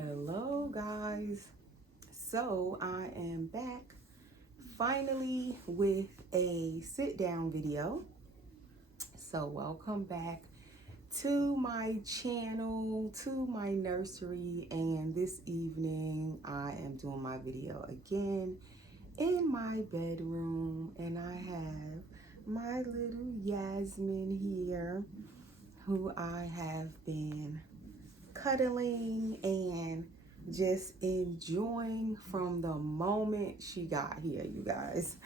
Hello guys. So I am back finally with a sit down video. So welcome back to my channel, to my nursery, and this evening I am doing my video again in my bedroom, and I have my little Yasmin here who I have been cuddling and just enjoying from the moment she got here, you guys.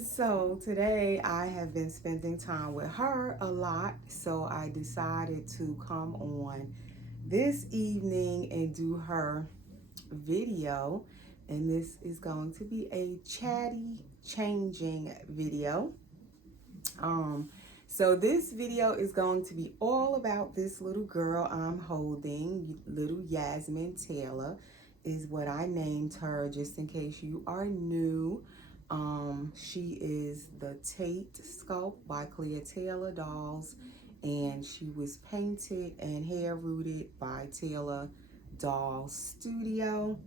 So today I have been spending time with her a lot, so I decided to come on this evening and do her video, and this is going to be a chatty changing video. So this video is going to be all about this little girl I'm holding. Little Yasmin Taylor is what I named her, just in case you are new. She is the Tate sculpt by Clear Taylor Dolls, and she was painted and hair rooted by Taylor Doll Studio.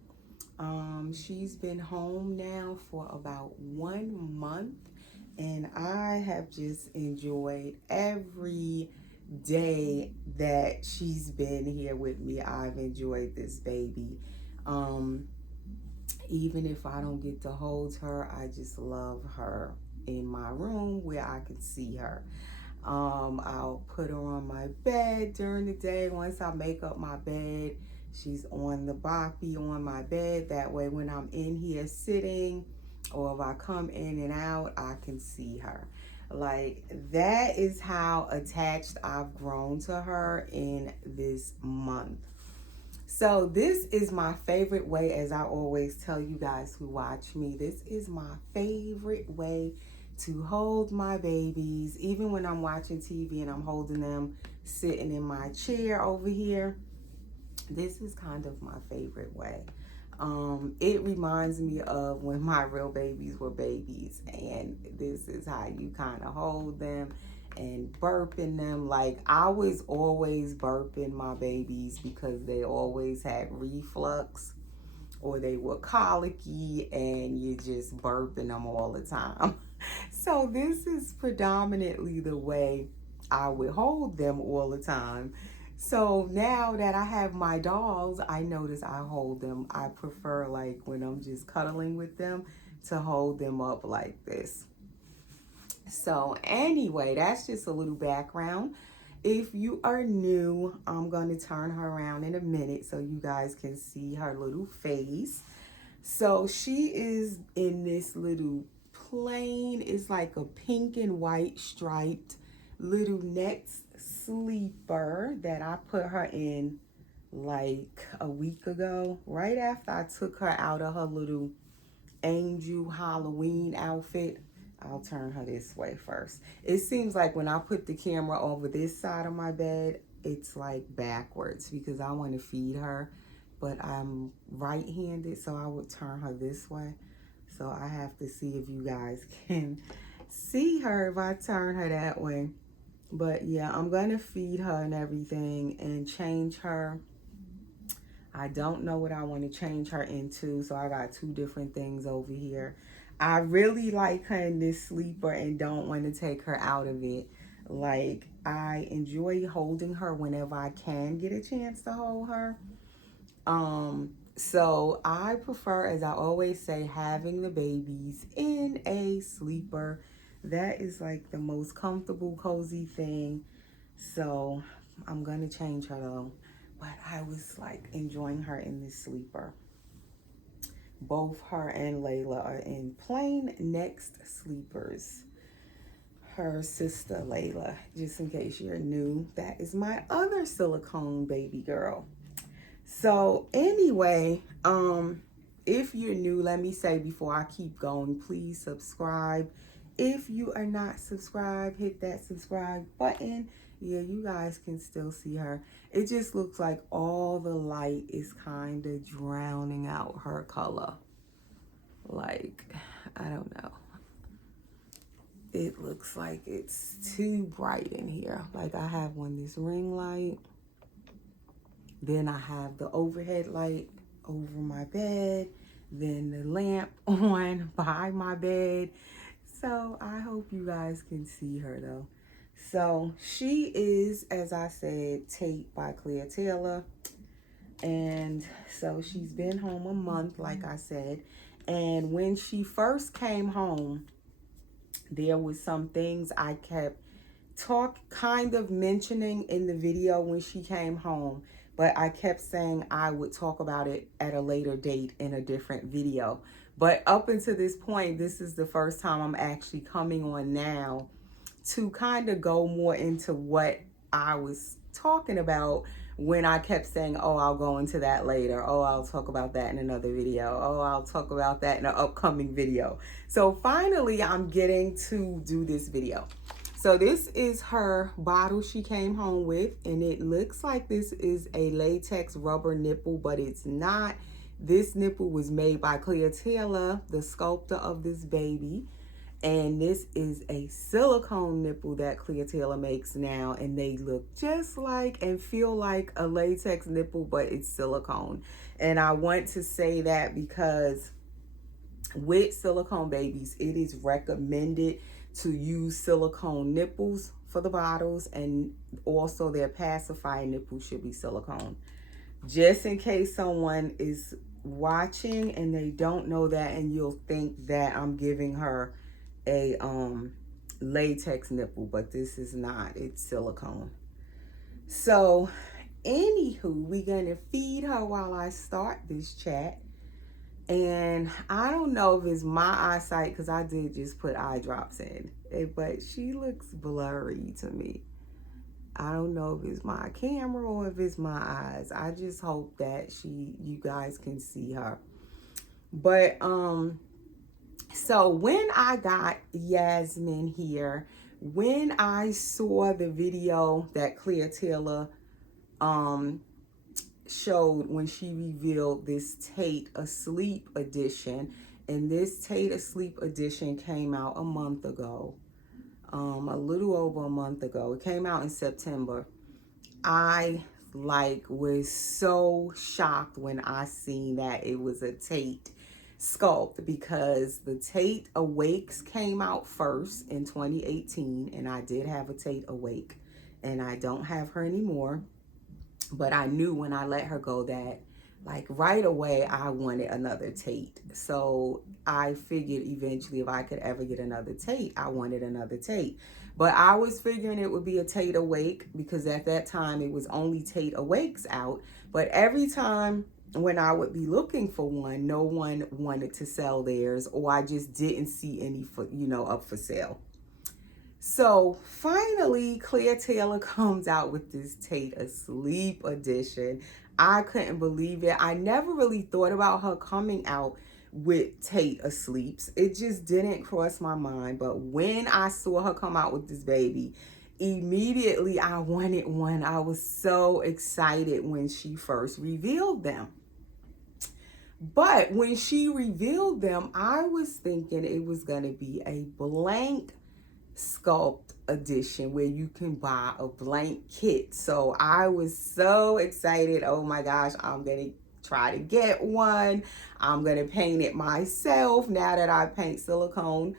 She's been home now for about 1 month, and I have just enjoyed every day that she's been here with me. I've enjoyed this baby. Even if I don't get to hold her, I just love her in my room where I can see her. I'll put her on my bed during the day. Once I make up my bed, she's on the boppy on my bed. That way when I'm in here sitting, or if I come in and out, I can see her. Like, that is how attached I've grown to her in this month. So this is my favorite way, as I always tell you guys who watch me, this is my favorite way to hold my babies. Even when I'm watching TV and I'm holding them sitting in my chair over here, this is kind of my favorite way. It reminds me of when my real babies were babies, and this is how you kind of hold them and burping them. Like, I was always burping my babies because they always had reflux or they were colicky, and you're just burping them all the time. So this is predominantly the way I would hold them all the time. So now that I have my dolls, I notice I hold them. I prefer, like, when I'm just cuddling with them, to hold them up like this. So anyway, that's just a little background. If you are new, I'm going to turn her around in a minute so you guys can see her little face. So she is in this little plain, it's like a pink and white striped little neck sleeper that I put her in like a week ago, right after I took her out of her little angel Halloween outfit. I'll turn her this way first. It seems like when I put the camera over this side of my bed, it's like backwards because I want to feed her, but I'm right-handed, so I would turn her this way. So I have to see if you guys can see her if I turn her that way. But yeah, I'm going to feed her and everything and change her. I don't know what I want to change her into, so I got two different things over here. I really like her in this sleeper and don't want to take her out of it. Like, I enjoy holding her whenever I can get a chance to hold her. So I prefer, as I always say, having the babies in a sleeper. That is like the most comfortable, cozy thing. So I'm gonna change her though. But I was like enjoying her in this sleeper. Both her and Layla are in plain next sleepers. Her sister Layla, just in case you're new, that is my other silicone baby girl. So anyway, if you're new, let me say before I keep going, please subscribe. If you are not subscribed, hit that subscribe button. Yeah, you guys can still see her. It just looks like all the light is kind of drowning out her color. Like, I don't know. It looks like it's too bright in here. Like, I have this ring light, Then I have the overhead light over my bed, then the lamp on by my bed. So I hope you guys can see her though. So she is, as I said, Tate by Clea Taylor. And so she's been home a month, like I said. And when she first came home, there was some things I kept kind of mentioning in the video when she came home, but I kept saying I would talk about it at a later date in a different video. But up until this point, this is the first time I'm actually coming on now to kind of go more into what I was talking about when I kept saying, oh, I'll go into that later. Oh, I'll talk about that in another video. Oh, I'll talk about that in an upcoming video. So finally, I'm getting to do this video. So this is her bottle she came home with, and it looks like this is a latex rubber nipple, but it's not. This nipple was made by Clea Taylor, the sculptor of this baby. And this is a silicone nipple that Clea Taylor makes now, and they look just like and feel like a latex nipple, but it's silicone. And I want to say that because with silicone babies, it is recommended to use silicone nipples for the bottles, and also their pacifier nipple should be silicone. Just in case someone is watching and they don't know that, and you'll think that I'm giving her a latex nipple, but this is not. It's silicone. So anywho, we're gonna feed her while I start this chat. And I don't know if it's my eyesight, because I did just put eye drops in, but she looks blurry to me. I don't know if it's my camera or if it's my eyes. I just hope that you guys can see her. But so when I got Yasmin here, when I saw the video that Clea Taylor showed when she revealed this Tate Asleep edition, and this Tate Asleep edition came out a month ago, a little over a month ago. It came out in September. I was so shocked when I seen that it was a Tate sculpt, because the Tate Awakes came out first in 2018, and I did have a Tate Awake, and I don't have her anymore. But I knew when I let her go that right away I wanted another Tate. So I figured eventually if I could ever get another Tate, I wanted another Tate. But I was figuring it would be a Tate Awake, because at that time it was only Tate Awakes out. But every time when I would be looking for one, no one wanted to sell theirs, or I just didn't see any up for sale. So finally, Clea Taylor comes out with this Tate Asleep edition. I couldn't believe it. I never really thought about her coming out with Tate Asleeps. It just didn't cross my mind. But when I saw her come out with this baby, immediately I wanted one. I was so excited when she first revealed them. But when she revealed them, I was thinking it was going to be a blank sculpt edition where you can buy a blank kit. So I was so excited. Oh my gosh, I'm going to try to get one. I'm going to paint it myself now that I paint silicone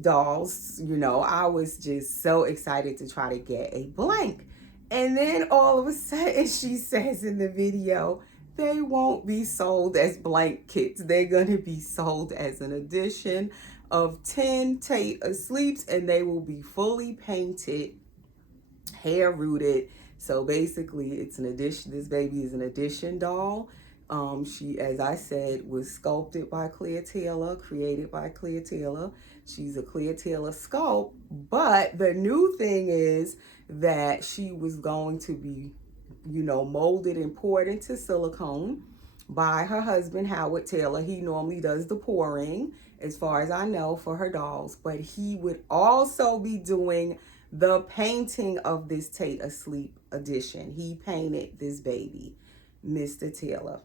dolls. I was just so excited to try to get a blank. And then all of a sudden she says in the video, they won't be sold as blank kits. They're going to be sold as an edition of 10 Tate Asleeps, and they will be fully painted, hair rooted. So basically it's an addition. This baby is an addition doll. She, as I said, was sculpted by Clea Taylor, created by Clea Taylor. She's a Clea Taylor sculpt, but the new thing is that she was going to be molded and poured into silicone by her husband, Howard Taylor. He normally does the pouring, as far as I know, for her dolls, but he would also be doing the painting of this Tate Asleep edition. He painted this baby, Mr. Taylor.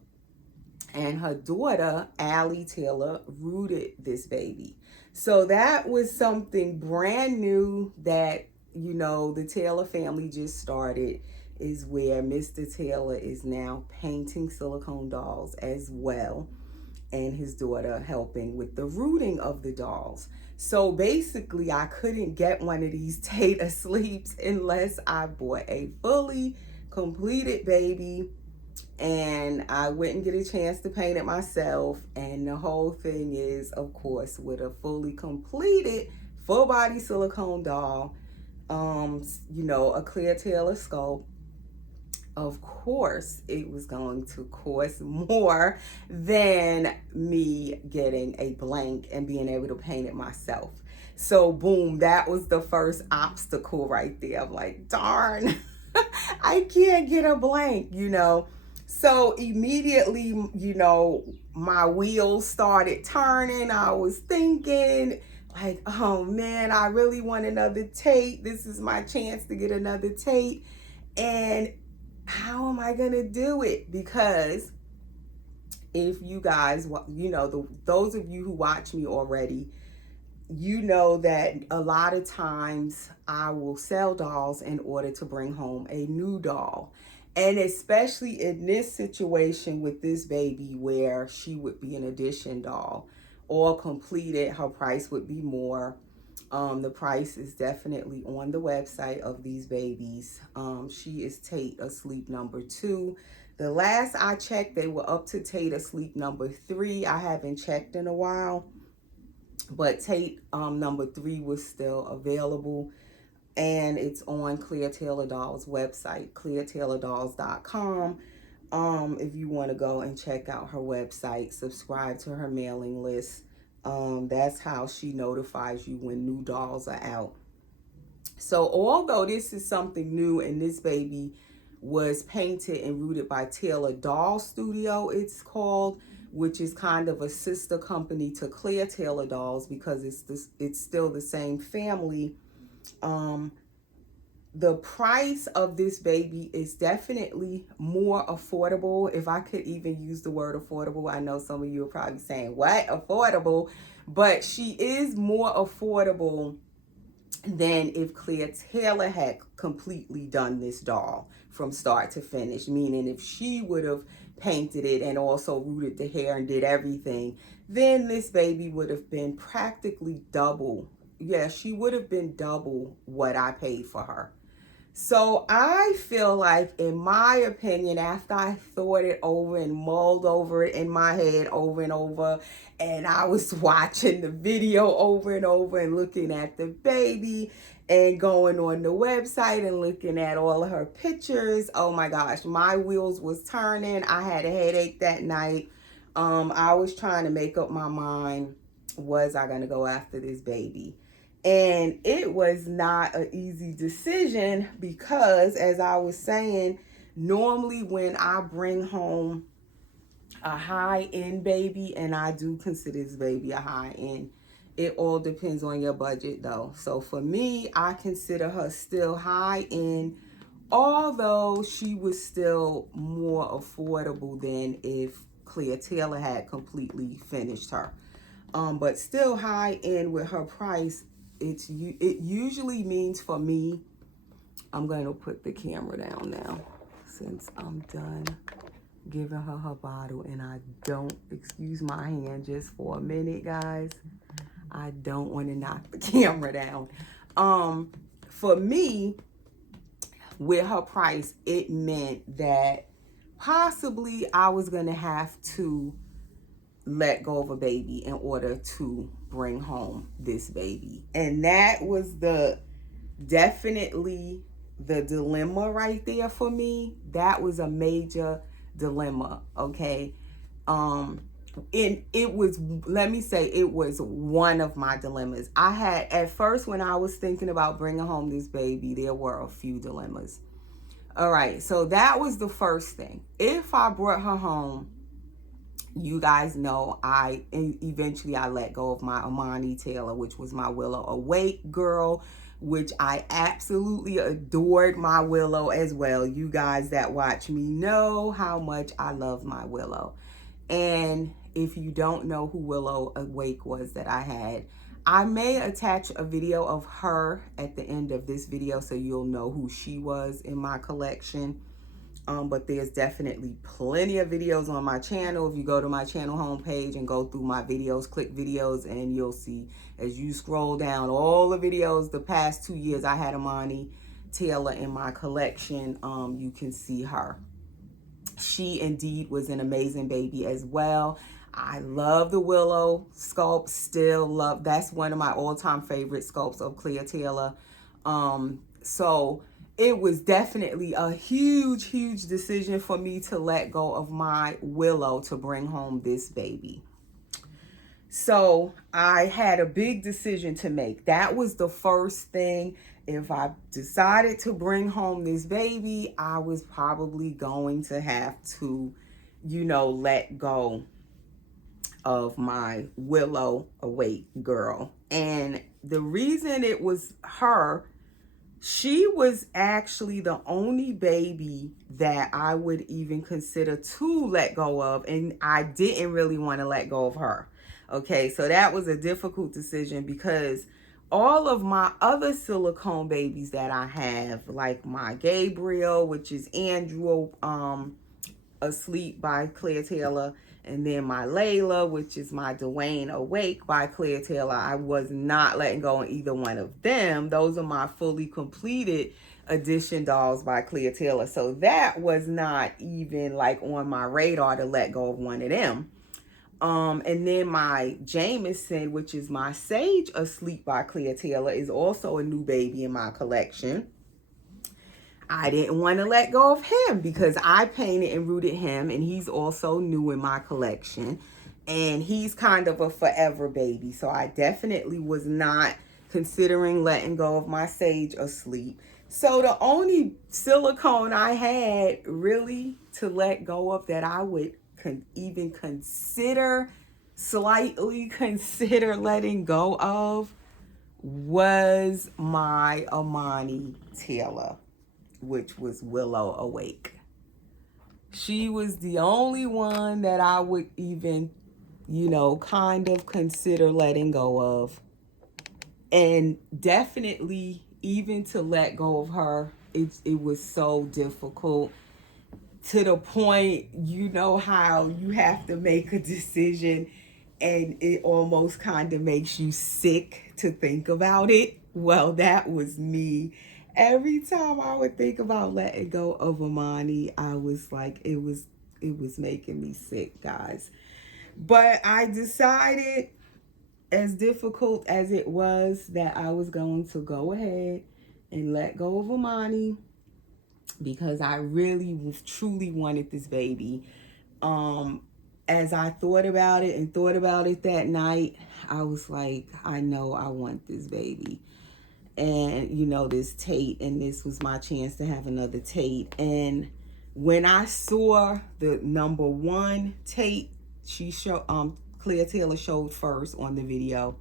And her daughter, Allie Taylor, rooted this baby. So that was something brand new that, the Taylor family just started. is where Mr. Taylor is now painting silicone dolls as well, and his daughter helping with the rooting of the dolls. So basically, I couldn't get one of these Tate Asleeps unless I bought a fully completed baby, and I wouldn't get a chance to paint it myself. And the whole thing is, of course, with a fully completed full body silicone doll, a clear Taylor sculpt. Of course, it was going to cost more than me getting a blank and being able to paint it myself. So, boom, that was the first obstacle right there. I'm like, darn, I can't get a blank. So, immediately, my wheels started turning. I was thinking, like, oh man, I really want another Tate. This is my chance to get another Tate. And how am I going to do it? Because if you guys, those of you who watch me already, you know that a lot of times I will sell dolls in order to bring home a new doll. And especially in this situation with this baby where she would be an addition doll or completed, her price would be more. The price is definitely on the website of these babies. She is Tate Asleep number 2. The last I checked, they were up to Tate Asleep number 3. I haven't checked in a while, but Tate number 3 was still available, and it's on Clear Taylor Dolls website, cleartaylordolls.com. If you want to go and check out her website, subscribe to her mailing list. That's how she notifies you when new dolls are out. So although this is something new, and this baby was painted and rooted by Taylor Doll Studio, it's called, which is kind of a sister company to Clear Taylor Dolls because it's still the same family. The price of this baby is definitely more affordable, if I could even use the word affordable. I know some of you are probably saying, what, affordable? But she is more affordable than if Clear Taylor had completely done this doll from start to finish, meaning if she would have painted it and also rooted the hair and did everything, then this baby would have been practically double. Yeah, she would have been double what I paid for her. So I feel like, in my opinion, after I thought it over and mulled over it in my head over and over, and I was watching the video over and over and looking at the baby and going on the website and looking at all of her pictures, oh my gosh, my wheels was turning. I had a headache that night. I was trying to make up my mind, was I going to go after this baby? And it was not an easy decision because, as I was saying, normally when I bring home a high-end baby, and I do consider this baby a high-end, it all depends on your budget though. So for me, I consider her still high-end, although she was still more affordable than if Clear Taylor had completely finished her. But still high-end with her price. It usually means, for me, I'm going to put the camera down now since I'm done giving her her bottle, and I don't, excuse my hand just for a minute, guys. I don't want to knock the camera down. For me, with her price, it meant that possibly I was going to have to let go of a baby in order to bring home this baby. And that was definitely the dilemma right there for me. That was a major dilemma, okay? It was, let me say, it was one of my dilemmas. I had, at first, when I was thinking about bringing home this baby, there were a few dilemmas. All right, so that was the first thing. If I brought her home, you guys know eventually I let go of my Amani Taylor, which was my Willow Awake girl, which I absolutely adored my Willow as well. You guys that watch me know how much I love my Willow. And if you don't know who Willow Awake was that I had, I may attach a video of her at the end of this video so you'll know who she was in my collection. But there's definitely plenty of videos on my channel. If you go to my channel homepage and go through my videos, click videos, and you'll see as you scroll down all the videos the past 2 years I had Amani Taylor in my collection. You can see her. She indeed was an amazing baby as well. I love the Willow sculpt, still love, that's one of my all-time favorite sculpts of Clea Taylor. So it was definitely a huge decision for me to let go of my Willow to bring home this baby. So I had a big decision to make. That was the first thing. If I decided to bring home this baby, I was probably going to have to, you know, let go of my Willow Awake girl. And the reason it was her, she was actually the only baby that I would even consider to let go of, and I didn't really want to let go of her. Okay, so that was a difficult decision because all of my other silicone babies that I have, like my Gabriel, which is Andrew, Asleep by Clea Taylor, and then my Layla, which is my Dwayne Awake by Clea Taylor, I was not letting go of either one of them. Those are my fully completed edition dolls by Clea Taylor. So that was not even like on my radar to let go of one of them. And then my Jameson, which is my Sage Asleep by Clea Taylor, is also a new baby in my collection. I didn't want to let go of him because I painted and rooted him, and he's also new in my collection, and he's kind of a forever baby. So I definitely was not considering letting go of my Sage Asleep. So the only silicone I had really to let go of that I would even slightly consider letting go of was my Amani Taylor, which was Willow Awake. She was the only one that I would even, you know, kind of consider letting go of. And definitely, even to let go of her, it was so difficult, to the point, you know how you have to make a decision and it almost kind of makes you sick to think about it. Well, that was me. Every time I would think about letting go of Amani, I was like, it was making me sick, guys. But I decided, as difficult as it was, that I was going to go ahead and let go of Amani because I really truly wanted this baby. As I thought about it that night, I was like, I know I want this baby. And, you know, this Tate, and this was my chance to have another Tate. And when I saw the number one Tate, she showed, Clea Taylor showed first on the video.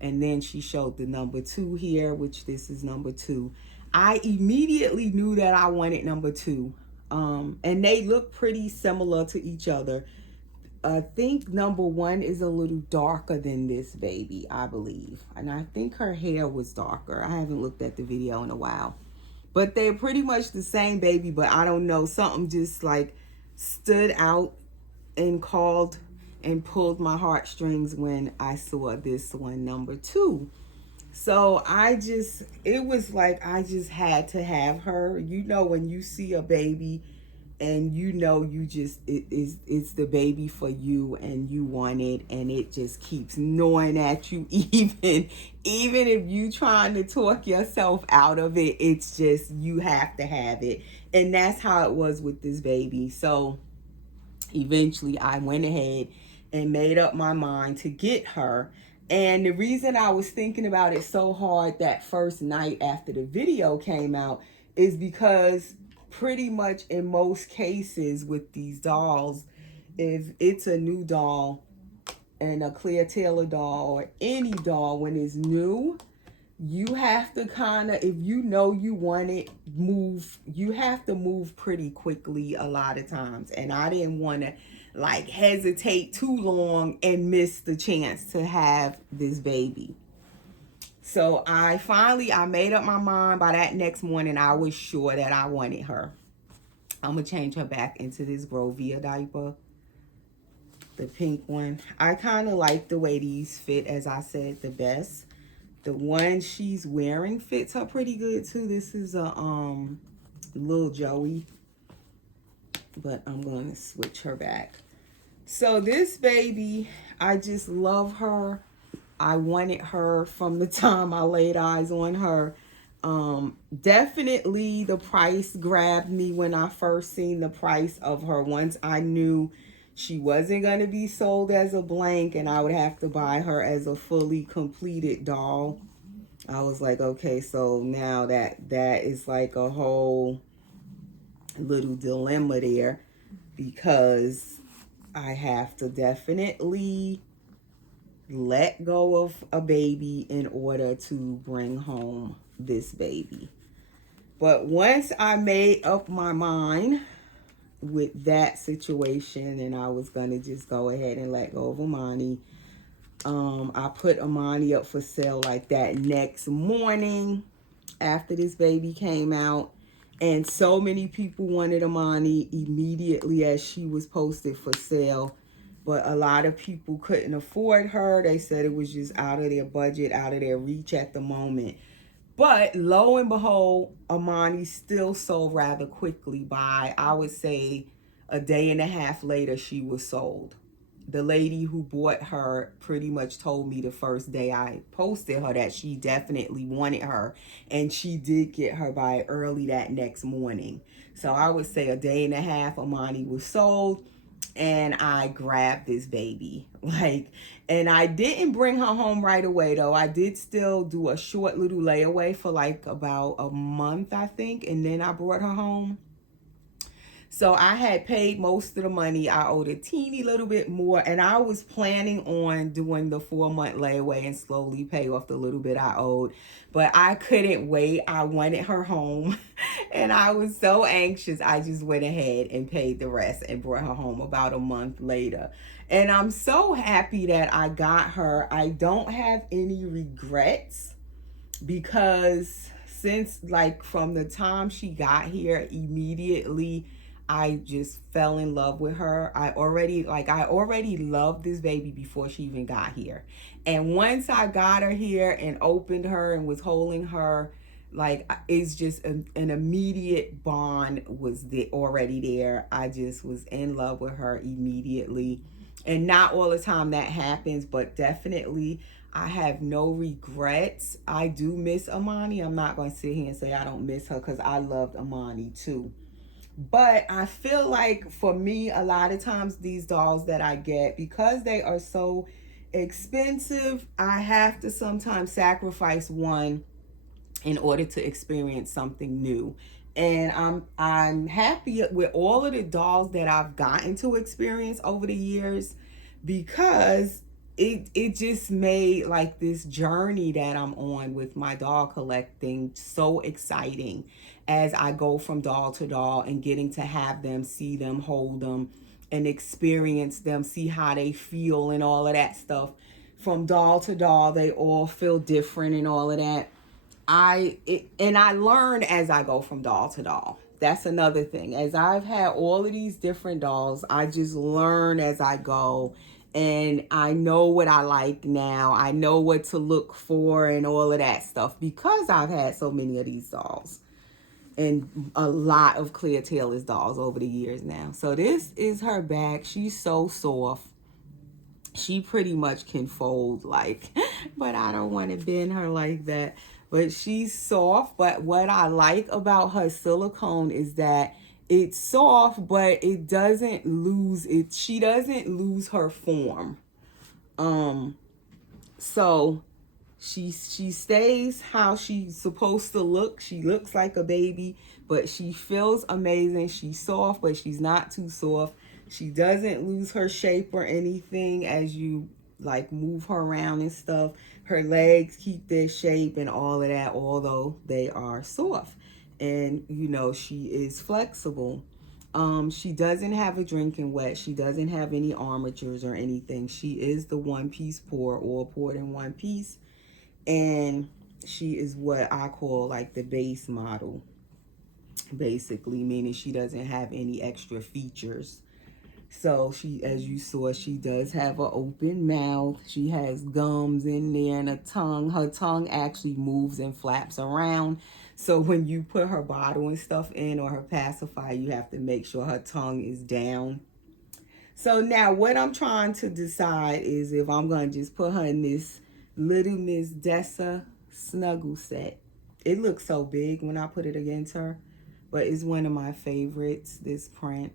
And then she showed the number two here, which this is number two. I immediately knew that I wanted number two. And they look pretty similar to each other. I think number one is a little darker than this baby, I believe. And I think her hair was darker. I haven't looked at the video in a while. But they're pretty much the same baby, but I don't know. Something just like stood out and called and pulled my heartstrings when I saw this one, number two. So it was like I just had to have her. You know, when you see a baby and you know it's the baby for you and you want it, and it just keeps gnawing at you, even if you trying to talk yourself out of it, it's just you have to have it. And that's how it was with this baby. So eventually I went ahead and made up my mind to get her. And the reason I was thinking about it so hard that first night after the video came out is because pretty much in most cases with these dolls, if it's a new doll and a Clea Taylor doll or any doll, when it's new, you have to kind of, if you know you want it, you have to move pretty quickly a lot of times. And I didn't want to like hesitate too long and miss the chance to have this baby. So I made up my mind. By that next morning, I was sure that I wanted her. I'm gonna change her back into this Grovia diaper, the pink one. I kind of like the way these fit, as I said, the best. The one she's wearing fits her pretty good too. This is a little Joey, but I'm going to switch her back. So this baby, I just love her. I wanted her from the time I laid eyes on her. Definitely the price grabbed me when I first seen the price of her. Once I knew she wasn't going to be sold as a blank and I would have to buy her as a fully completed doll, I was like, okay, so now that is like a whole little dilemma there, because I have to definitely let go of a baby in order to bring home this baby. But once I made up my mind with that situation and I was going to just go ahead and let go of Amani, I put Amani up for sale like that next morning after this baby came out. And so many people wanted Amani immediately as she was posted for sale. But a lot of people couldn't afford her. They said it was just out of their budget, out of their reach at the moment. But lo and behold, Amani still sold rather quickly. By, I would say, a day and a half later, she was sold. The lady who bought her pretty much told me the first day I posted her that she definitely wanted her, and she did get her by early that next morning. So I would say a day and a half, Amani was sold, and I grabbed this baby. And I didn't bring her home right away though. I did still do a short little layaway for like about a month, I think, and then I brought her home. So I had paid most of the money. I owed a teeny little bit more, and I was planning on doing the 4-month layaway and slowly pay off the little bit I owed. But I couldn't wait. I wanted her home, and I was so anxious. I just went ahead and paid the rest and brought her home about a month later. And I'm so happy that I got her. I don't have any regrets, because since like from the time she got here, immediately I just fell in love with her. I already loved this baby before she even got here. And once I got her here and opened her and was holding her, like, it's just an immediate bond was already there. I just was in love with her immediately. And not all the time that happens, but definitely I have no regrets. I do miss Amani. I'm not going to sit here and say I don't miss her, because I loved Amani too. But I feel like for me, a lot of times these dolls that I get, because they are so expensive, I have to sometimes sacrifice one in order to experience something new. And I'm happy with all of the dolls that I've gotten to experience over the years, because it just made like this journey that I'm on with my doll collecting so exciting, as I go from doll to doll and getting to have them, see them, hold them, and experience them, see how they feel and all of that stuff. From doll to doll, they all feel different and all of that. And I learn as I go from doll to doll. That's another thing. As I've had all of these different dolls, I just learn as I go, and I know what I like now. I know what to look for and all of that stuff, because I've had so many of these dolls and a lot of Clear Taylor's dolls over the years now. So this is her back. She's so soft. She pretty much can fold, like, but I don't want to bend her like that. But she's soft. But what I like about her silicone is that it's soft, but it doesn't lose it. She doesn't lose her form. So she stays how she's supposed to look. She looks like a baby, but she feels amazing. She's soft, but she's not too soft. She doesn't lose her shape or anything as you like move her around and stuff. Her legs keep their shape and all of that, although they are soft. And you know, she is flexible. She doesn't have a drinking wet. She doesn't have any armatures or anything. She is the one piece pour, all poured in one piece. And she is what I call like the base model, basically, meaning she doesn't have any extra features. So she, as you saw, she does have an open mouth. She has gums in there and a tongue. Her tongue actually moves and flaps around. So when you put her bottle and stuff in, or her pacifier, you have to make sure her tongue is down. So now what I'm trying to decide is if I'm going to just put her in this Little Miss Dessa snuggle set. It looks so big when I put it against her, but it's one of my favorites, this print.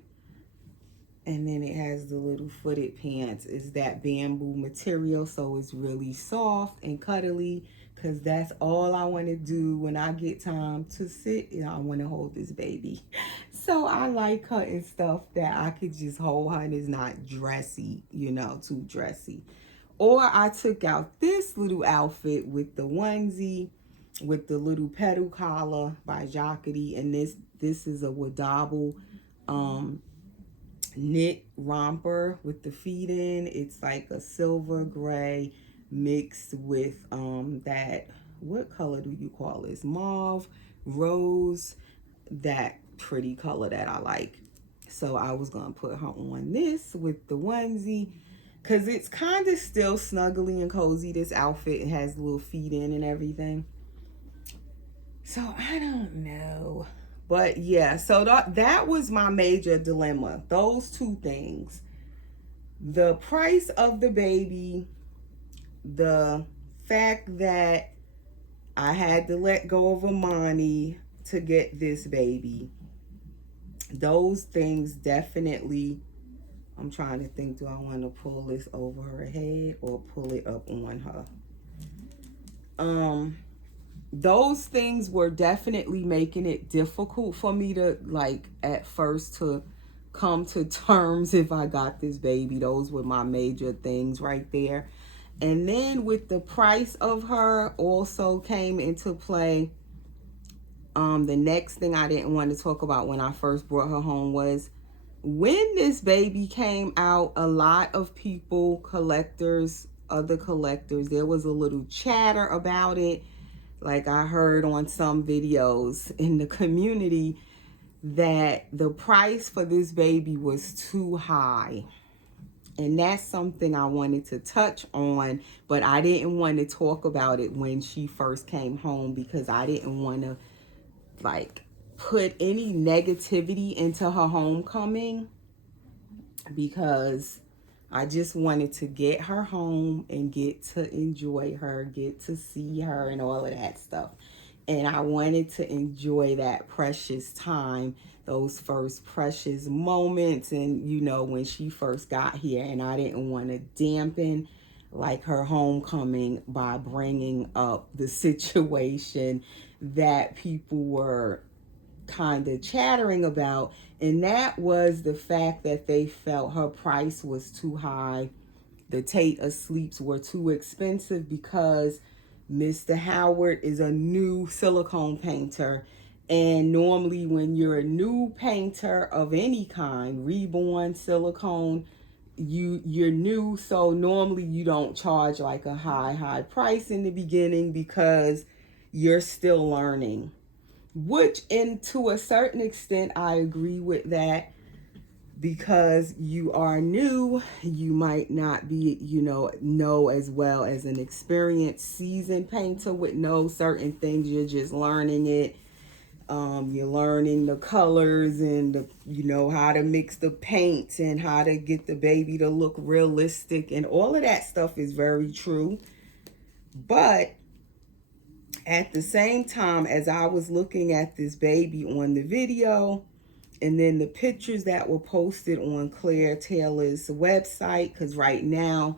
And then it has the little footed pants. It's that bamboo material, so it's really soft and cuddly, because that's all I want to do when I get time to sit. You know, I want to hold this baby. So I like her in stuff that I could just hold her and it's not dressy, you know, too dressy. Or I took out this little outfit with the onesie, with the little pedal collar by Jacqueline, and this is a Wadable knit romper with the feet in. It's like a silver gray mixed with that, what color do you call this? Mauve, rose, that pretty color that I like. So I was gonna put her on this with the onesie, because it's kind of still snuggly and cozy. This outfit, it has little feet in and everything. So I don't know. But yeah, so that was my major dilemma. Those two things. The price of the baby, the fact that I had to let go of Amani to get this baby. Those things definitely, I'm trying to think, do I want to pull this over her head or pull it up on her? Those things were definitely making it difficult for me to, like, at first to come to terms if I got this baby. Those were my major things right there. And then with the price of her also came into play. The next thing I didn't want to talk about when I first brought her home was when this baby came out, a lot of people, collectors, other collectors, there was a little chatter about it. Like I heard on some videos in the community that the price for this baby was too high. And that's something I wanted to touch on, but I didn't want to talk about it when she first came home because I didn't want to like put any negativity into her homecoming, because I just wanted to get her home and get to enjoy her, get to see her and all of that stuff. And I wanted to enjoy that precious time, those first precious moments, and you know, when she first got here. And I didn't want to dampen like her homecoming by bringing up the situation that people were kind of chattering about, and that was the fact that they felt her price was too high. The Tate Asleeps were too expensive because Mr. Howard is a new silicone painter, and normally when you're a new painter of any kind, reborn, silicone, you're new, so normally you don't charge like a high price in the beginning because you're still learning. Which, and to a certain extent, I agree with that, because you are new, you might not be, know as well as an experienced, seasoned painter with no certain things. You're just learning it. You're learning the colors and how to mix the paints and how to get the baby to look realistic, and all of that stuff is very true. But at the same time, as I was looking at this baby on the video and then the pictures that were posted on Claire Taylor's website, because right now,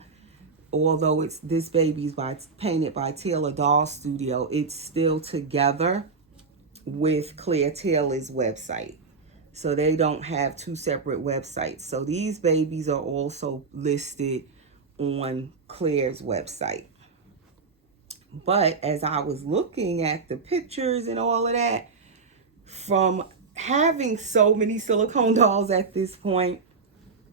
although this baby's painted by Taylor Doll Studio, it's still together with Claire Taylor's website. So they don't have two separate websites. So these babies are also listed on Claire's website. But as I was looking at the pictures and all of that, from having so many silicone dolls at this point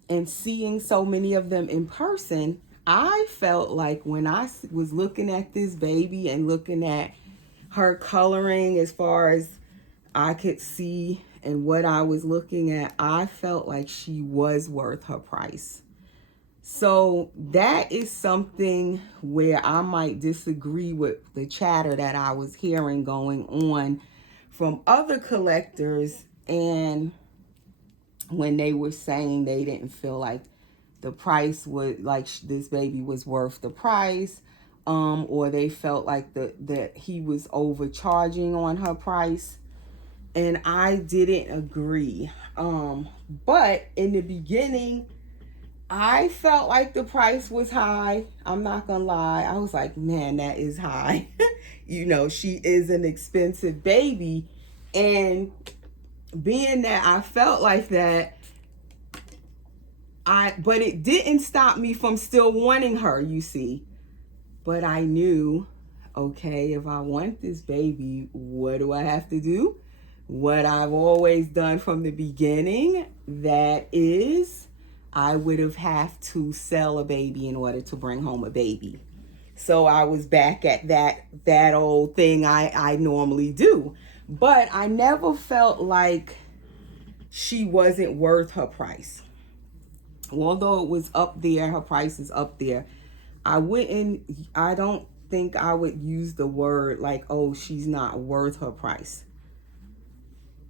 and seeing so many of them in person, I felt like when I was looking at this baby and looking at her coloring as far as I could see and what I was looking at, I felt like she was worth her price. So that is something where I might disagree with the chatter that I was hearing going on from other collectors, and when they were saying they didn't feel like the price was like this baby was worth the price, or they felt like that he was overcharging on her price, and I didn't agree. But in the beginning, I felt like the price was high. I'm not gonna lie. I was like, man, that is high. She is an expensive baby. And being that I felt like that, but it didn't stop me from still wanting her, you see. But I knew, okay, if I want this baby, what do I have to do? What I've always done from the beginning, that is, I would have had to sell a baby in order to bring home a baby. So I was back at that old thing I normally do. But I never felt like she wasn't worth her price. Although it was up there, her price is up there. I don't think I would use the word like, oh, she's not worth her price.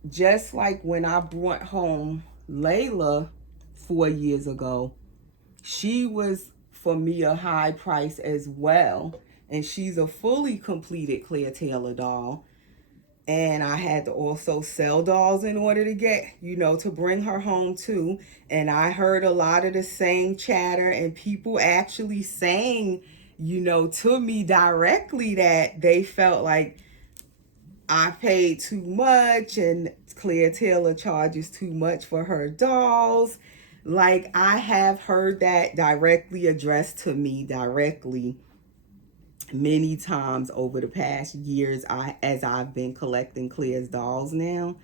Just like when I brought home Layla 4 years ago, she was for me a high price as well. And she's a fully completed Claire Taylor doll. And I had to also sell dolls in order to get, to bring her home too. And I heard a lot of the same chatter and people actually saying, to me directly that they felt like I paid too much and Claire Taylor charges too much for her dolls. Like, I have heard that directly addressed to me directly many times over the past years as I've been collecting Claire's dolls now.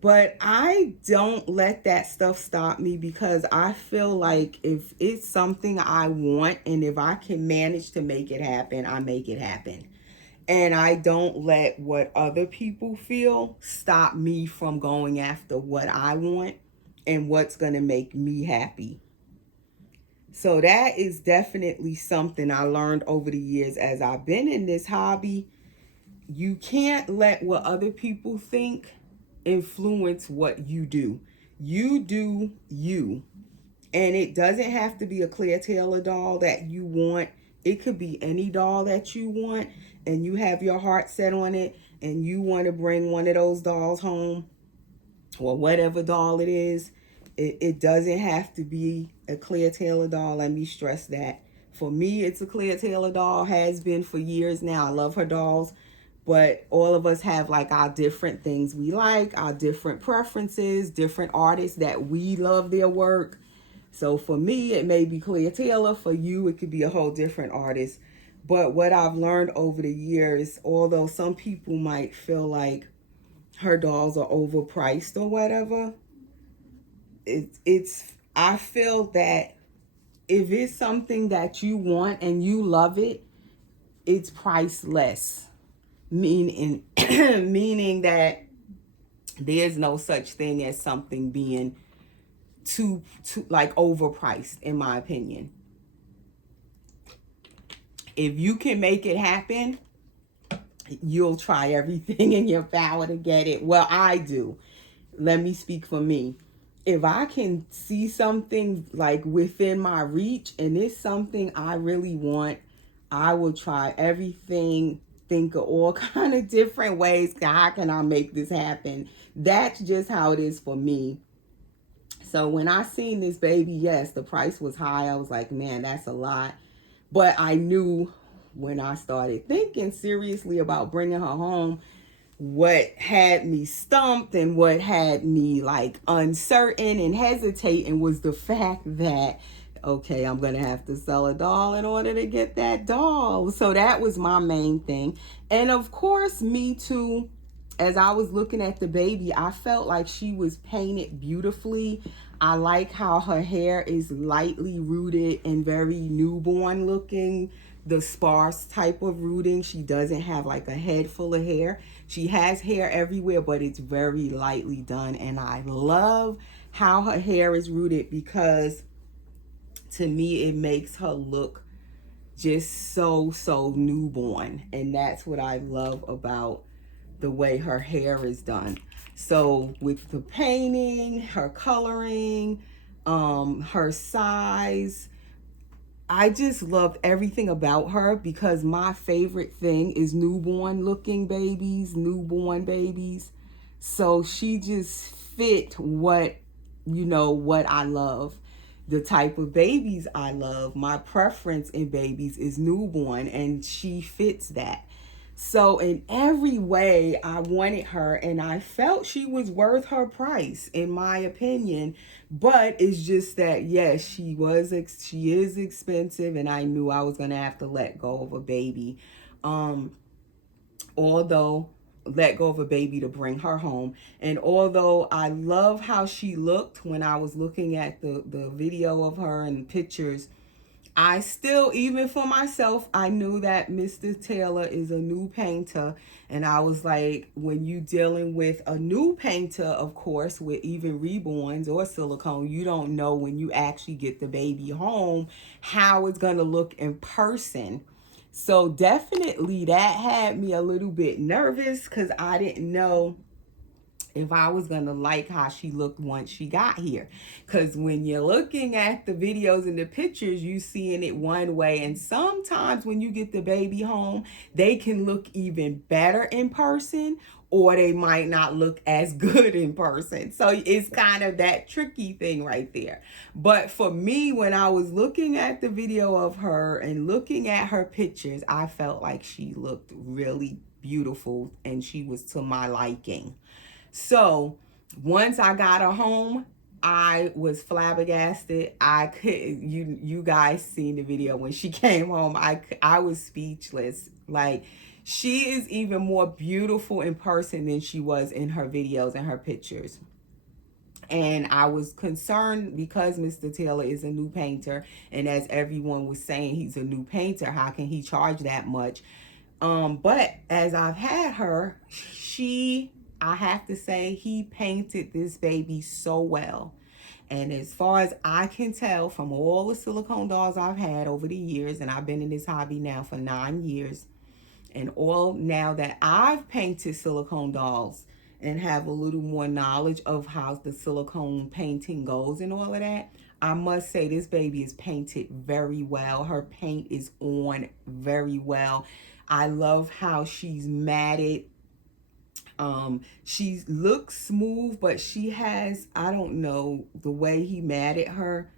But I don't let that stuff stop me, because I feel like if it's something I want and if I can manage to make it happen, I make it happen. And I don't let what other people feel stop me from going after what I want and what's going to make me happy. So that is definitely something I learned over the years as I've been in this hobby. You can't let what other people think influence what you do. You do you. And it doesn't have to be a Claire Taylor doll that you want. It could be any doll that you want and you have your heart set on it and you want to bring one of those dolls home, or whatever doll it is. It doesn't have to be a Claire Taylor doll. Let me stress that. For me, it's a Claire Taylor doll. Has been for years now. I love her dolls. But all of us have like our different things we like, our different preferences, different artists that we love their work. So for me, it may be Claire Taylor. For you, it could be a whole different artist. But what I've learned over the years, although some people might feel like her dolls are overpriced or whatever, I feel that if it's something that you want and you love it, it's priceless. Meaning that there's no such thing as something being too like overpriced, in my opinion. If you can make it happen, you'll try everything in your power to get it. Well, I do. Let me speak for me. If I can see something like within my reach and it's something I really want, I will try everything, think of all kind of different ways. How can I make this happen? That's just how it is for me. So when I seen this baby, yes, the price was high. I was like, man, that's a lot. But I knew when I started thinking seriously about bringing her home, what had me stumped and what had me like uncertain and hesitating was the fact that, okay, I'm going to have to sell a doll in order to get that doll. So that was my main thing. And of course, me too, as I was looking at the baby, I felt like she was painted beautifully. I like how her hair is lightly rooted and very newborn looking, the sparse type of rooting. She doesn't have like a head full of hair. She has hair everywhere, but it's very lightly done. And I love how her hair is rooted because to me, it makes her look just so newborn. And that's what I love about the way her hair is done. So with the painting, her coloring, her size, I just loved everything about her because my favorite thing is newborn babies. So she just fit what I love. The type of babies I love. My preference in babies is newborn, and she fits that. So in every way, I wanted her, and I felt she was worth her price, in my opinion. But it's just that, yes, she is expensive, and I knew I was gonna have to let go of a baby. Although let go of a baby to bring her home. And although I love how she looked when I was looking at the video of her and pictures, I still, even for myself, I knew that Mr. Taylor is a new painter. And I was like, when you dealing with a new painter, of course, with even reborns or silicone, you don't know when you actually get the baby home how it's going to look in person. So definitely that had me a little bit nervous because I didn't know if I was going to like how she looked once she got here. Because when you're looking at the videos and the pictures, you seeing it one way. And sometimes when you get the baby home, they can look even better in person, or they might not look as good in person. So it's kind of that tricky thing right there. But for me, when I was looking at the video of her and looking at her pictures, I felt like she looked really beautiful and she was to my liking. So once I got her home, I was flabbergasted. I could you guys seen the video when she came home. I was speechless. Like, she is even more beautiful in person than she was in her videos and her pictures. And I was concerned because Mr. Taylor is a new painter, and as everyone was saying, he's a new painter. How can he charge that much? But as I've had her, I have to say, he painted this baby so well. And as far as I can tell from all the silicone dolls I've had over the years, and I've been in this hobby now for 9 years, and all now that I've painted silicone dolls and have a little more knowledge of how the silicone painting goes and all of that, I must say this baby is painted very well. Her paint is on very well. I love how she's matted. She looks smooth, but she has, I don't know, the way he matted her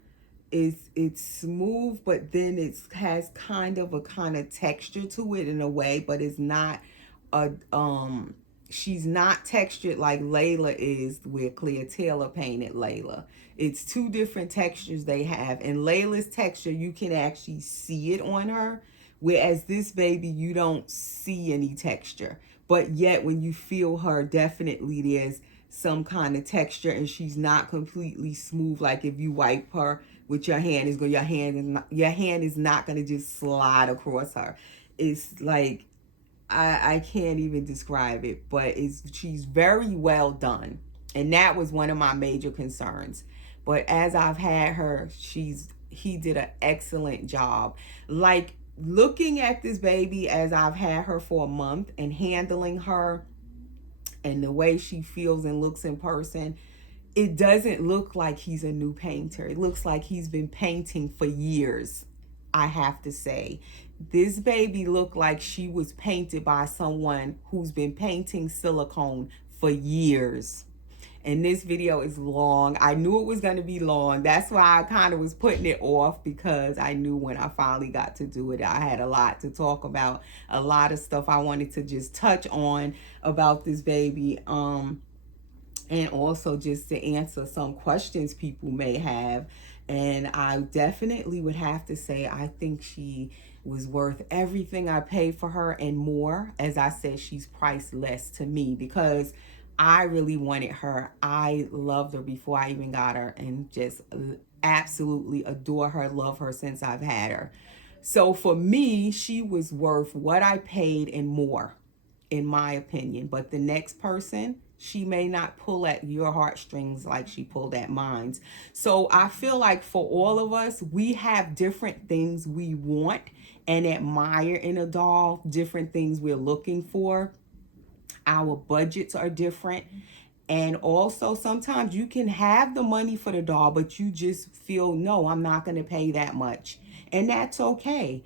is, it's smooth, but then it has kind of texture to it in a way, but it's not a she's not textured like Layla is, where Clea Taylor painted Layla. It's two different textures they have. And Layla's texture, you can actually see it on her, whereas this baby, you don't see any texture. But yet when you feel her, definitely there's some kind of texture, and she's not completely smooth. Like if you wipe her with your hand, your hand is not going to just slide across her. It's like, I can't even describe it, but she's very well done. And that was one of my major concerns. But as I've had her, he did an excellent job. Like, looking at this baby as I've had her for a month and handling her and the way she feels and looks in person, it doesn't look like he's a new painter. It looks like he's been painting for years, I have to say. This baby looked like she was painted by someone who's been painting silicone for years. And this video is long. I knew it was going to be long. That's why I kind of was putting it off, because I knew when I finally got to do it, I had a lot to talk about, a lot of stuff I wanted to just touch on about this baby. And also just to answer some questions people may have. And I definitely would have to say, I think she was worth everything I paid for her and more. As I said, she's priceless to me, because I really wanted her. I loved her before I even got her, and just absolutely adore her, love her since I've had her. So for me, she was worth what I paid and more, in my opinion. But the next person, she may not pull at your heartstrings like she pulled at mine. So I feel like for all of us, we have different things we want and admire in a doll, different things we're looking for. Our budgets are different. And also, sometimes you can have the money for the doll, but you just feel, no, I'm not going to pay that much. And that's okay.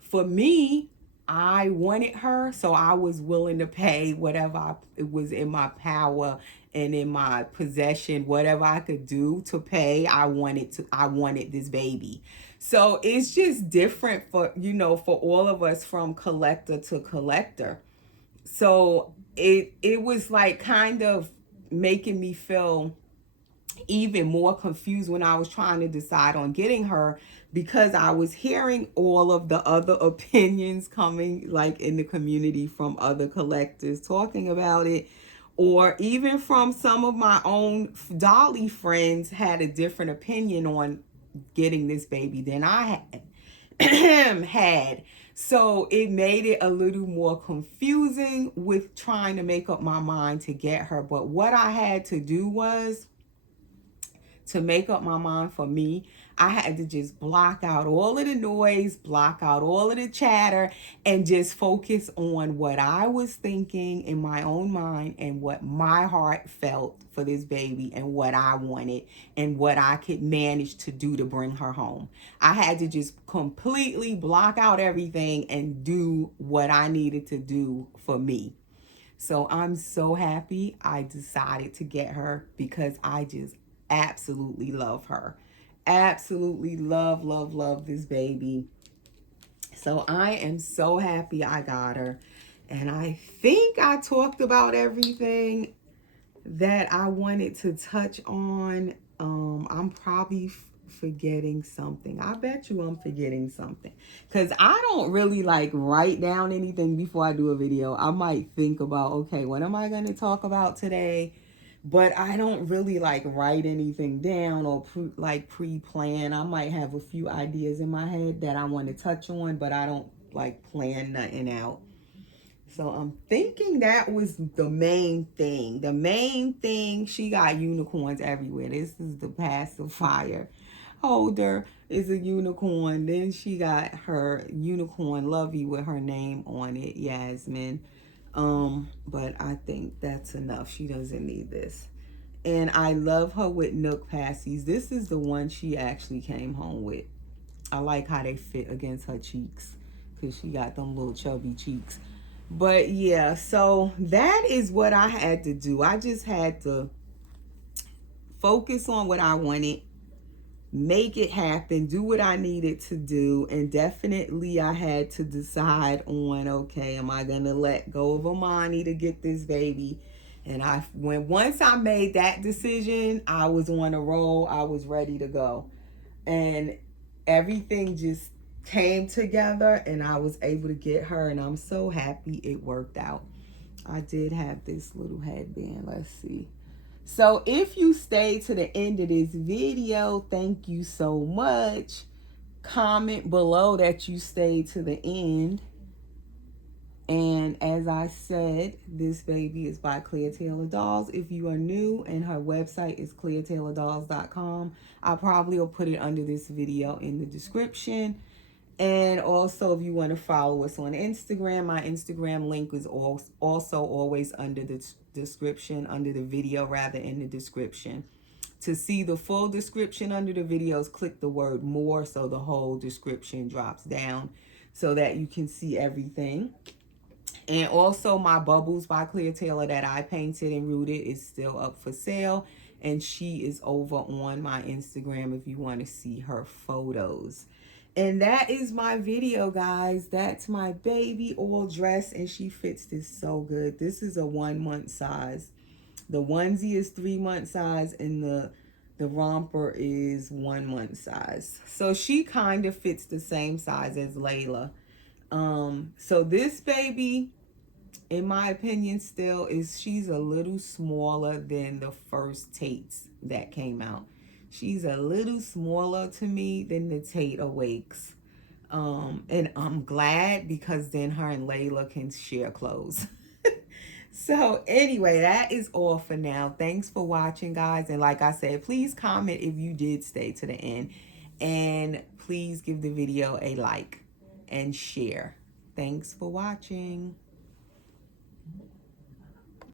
For me, I wanted her, so I was willing to pay whatever it was in my power and in my possession, whatever I could do to pay. I wanted this baby. So it's just different for, for all of us, from collector to collector. So it was like kind of making me feel even more confused when I was trying to decide on getting her, because I was hearing all of the other opinions coming like in the community from other collectors talking about it, or even from some of my own dolly friends had a different opinion on getting this baby than I had. So it made it a little more confusing with trying to make up my mind to get her. But what I had to do was, to make up my mind for me, I had to just block out all of the noise, block out all of the chatter, and just focus on what I was thinking in my own mind and what my heart felt for this baby and what I wanted and what I could manage to do to bring her home. I had to just completely block out everything and do what I needed to do for me. So I'm so happy I decided to get her, because I just absolutely love her. Absolutely love, love, love this baby. So I am so happy I got her. And I think I talked about everything that I wanted to touch on. I'm probably forgetting something. I bet you I'm forgetting something, because I don't really like write down anything before I do a video. I might think about, okay, what am I going to talk about today? But I don't really like write anything down or pre-plan. I might have a few ideas in my head that I want to touch on, but I don't like plan nothing out. So I'm thinking that was the main thing. The main thing, she got unicorns everywhere. This is the pacifier holder, is a unicorn. Then she got her unicorn Lovey with her name on it, Yasmin. But I think that's enough. She doesn't need this. And I love her with Nook Passies. This is the one she actually came home with. I like how they fit against her cheeks, because she got them little chubby cheeks. But yeah, so that is what I had to do. I just had to focus on what I wanted, make it happen, do what I needed to do. And definitely I had to decide on, okay, am I going to let go of Amani to get this baby? And once I made that decision, I was on a roll. I was ready to go. And everything just came together, and I was able to get her, and I'm so happy it worked out. I did have this little headband. Let's see. So if you stayed to the end of this video, thank you so much. Comment below that you stayed to the end. And as I said, this baby is by Clear Taylor Dolls. If you are new, and her website is cleartaylordolls.com, I probably will put it under this video in the description. And also, if you want to follow us on Instagram, my Instagram link is also always under the description, under the video rather, in the description. To see the full description under the videos, click the word more, so the whole description drops down so that you can see everything. And also, my Bubbles by Clear Taylor that I painted and rooted is still up for sale. And she is over on my Instagram if you want to see her photos. And that is my video, guys. That's my baby all dressed, and she fits this so good. This is a 1 month size. The onesie is 3 month size, and the romper is 1 month size. So she kind of fits the same size as Layla. So this baby in my opinion, still is she's a little smaller than the first Tates that came out. She's a little smaller to me than the Tate Awakes. And I'm glad because then her and Layla can share clothes. So anyway, that is all for now. Thanks for watching, guys. And like I said, please comment if you did stay to the end. And please give the video a like and share. Thanks for watching.